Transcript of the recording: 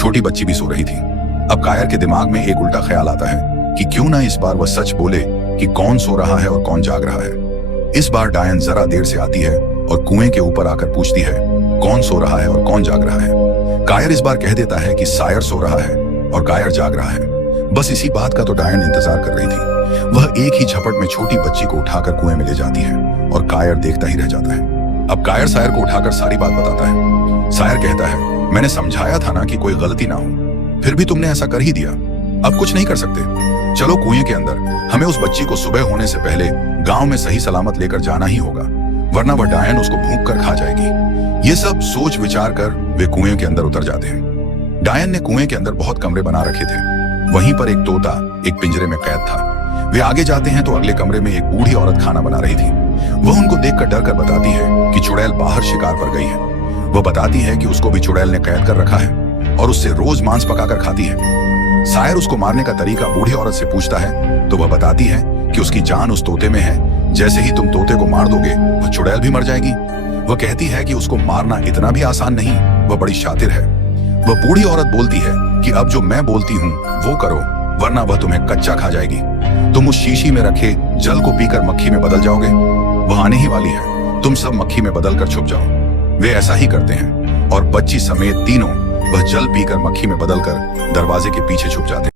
छोटी बच्ची भी सो रही थी। अब कायर के दिमाग में एक उल्टा ख्याल आता है कि क्यों ना इस बार वह सच बोले कि कौन सो रहा है और कौन जाग रहा है। इस बार डायन जरा देर से आती है और कुएं के ऊपर आकर पूछती है कौन सो रहा है और कौन जाग रहा है। कायर इस बार कह देता है कि सायर सो रहा है और कायर जाग रहा है। बस इसी बात का तो डायन इंतजार कर रही थी। वह एक ही झपट में छोटी बच्ची को उठाकर कुएं में ले जाती है और कायर देखता ही रह जाता है। अब कायर सायर को उठाकर सारी बात बताता है। सायर कहता है, मैंने समझाया था ना कि कोई गलती ना हो, फिर भी तुमने ऐसा कर ही दिया। अब कुछ नहीं कर सकते। चलो कुएं के अंदर, हमें उस बच्ची को सुबह होने से पहले गांव में सही सलामत लेकर जाना ही होगा, वरना वह डायन उसको भूख कर खा जाएगी। ये सब सोच विचार कर वे कुएं के अंदर उतर जाते हैं। डायन ने कुएं के अंदर बहुत कमरे बना रखे थे। वहीं पर एक तोता एक पिंजरे में कैद था। वे आगे जाते हैं तो अगले कमरे में एक बूढ़ी औरत खाना बना रही थी। वह उनको देखकर डर कर बताती है कि चुड़ैल बाहर शिकार पर गई है। वह बताती है कि उसको भी चुड़ैल ने कैद कर रखा है और उससे रोज मांस पकाकर खाती है। सायर उसको मारने का तरीका बूढ़ी औरत से पूछता है तो वह बताती है कि उसकी जान उस तोते में है। जैसे ही तुम तोते को मार दोगे वह चुड़ैल भी मर जाएगी। वह कहती है कि उसको मारना इतना भी आसान नहीं, वह बड़ी शातिर है। वह बूढ़ी औरत बोलती है कि अब जो मैं बोलती हूँ वो करो, वरना वह तुम्हें कच्चा खा जाएगी। तुम उस शीशी में रखे जल को पीकर मक्खी में बदल जाओगे। वह आने ही वाली है, तुम सब मक्खी में बदल कर छुप जाओ। वे ऐसा ही करते हैं और बच्ची समेत तीनों वह जल पीकर मक्खी में बदलकर दरवाजे के पीछे छुप जाते हैं।